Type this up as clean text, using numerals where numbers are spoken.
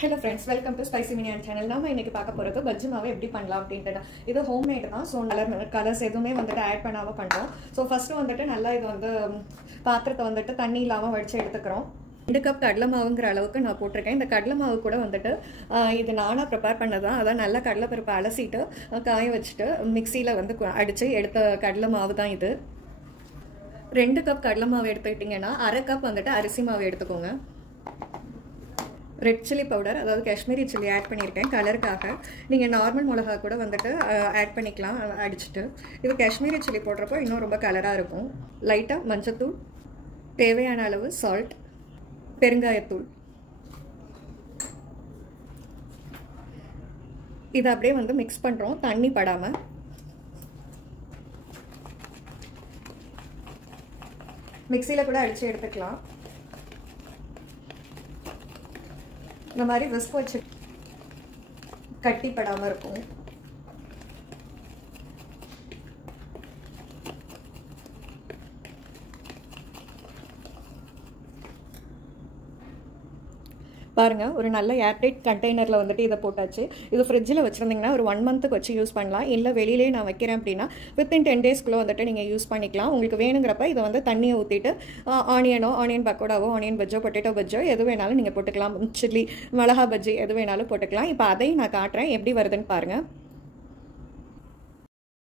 Hello friends, welcome to Spicy Mini channel. நாம இன்னைக்கு பார்க்க போறது பஜ்ஜி மாவு எப்படி பண்ணலாம் அப்படின்றது. இது ஹோம்மேட் தான். சோ கலர்ஸ் எதுவுமே வந்துட்டு ஆட் பண்ணாம பண்றோம். சோ ஃபர்ஸ்ட் வந்துட்டு நல்லா இது வந்து பாத்திரத்தை வந்துட்டு தண்ணி இல்லாம வடிச்சு எடுத்துக்கறோம். 2 கப் கடலை மாவுங்கற அளவுக்கு நான் போட்டுருக்கேன். இந்த கடலை மாவு கூட வந்துட்டு இது நானா ப்ரிப்பேர் பண்ணதா. அத நல்ல கடலை பருப்பு அலசிட்டு காய வச்சிட்டு மிக்ஸில வந்து அடிச்சு எடுத்த கடலை மாவு தான் இது. 2 கப் கடலை மாவு எடுத்துக்கிட்டீங்கன்னா 1/2 கப் வந்துட்டு அரிசி மாவு எடுத்துக்கோங்க. ரெட் சில்லி பவுடர் அதாவது காஷ்மீரி சில்லி ஆட் பண்ணியிருக்கேன் கலருக்காக. நீங்கள் நார்மல் மிளகா கூட வந்துட்டு ஆட் பண்ணிக்கலாம் அடிச்சுட்டு. இது காஷ்மீரி சில்லி போடுறப்போ இன்னும் ரொம்ப கலராக இருக்கும். லைட்டாக மஞ்சத்தூள், தேவையான அளவு சால்ட், பெருங்காயத்தூள். இதை அப்படியே வந்து மிக்ஸ் பண்ணுறோம் தண்ணி படாமல். மிக்ஸியில் கூட அடித்து எடுத்துக்கலாம். இந்த மாதிரி விஸ்க் வச்சு கட்டி படாமல் இருக்கும். பாருங்க, ஒரு நல்ல ஏர்டைட் கண்டெய்னரில் வந்துட்டு இதை போட்டாச்சு. இது ஃப்ரிட்ஜில் வச்சுருந்தீங்கன்னா ஒரு 1 மந்த்துக்கு வச்சு யூஸ் பண்ணலாம். இல்லை வெளியிலே நான் வைக்கிறேன் அப்படின்னா வித்தின் 10 டேஸ்க்குள்ளே வந்துட்டு நீங்கள் யூஸ் பண்ணிக்கலாம். உங்களுக்கு வேணுங்கிறப்ப இதை வந்து தண்ணியை ஊற்றிட்டு ஆனியன் பக்கோடாவோ, ஆனியன் பஜ்ஜோ, பொட்டேட்டோ பஜ்ஜோ எது வேணாலும் நீங்கள் போட்டுக்கலாம். சில்லி, மிளகா பஜ்ஜி எது வேணாலும் போட்டுக்கலாம். இப்போ அதையும் நான் காட்டுறேன் எப்படி வருதுன்னு பாருங்கள்.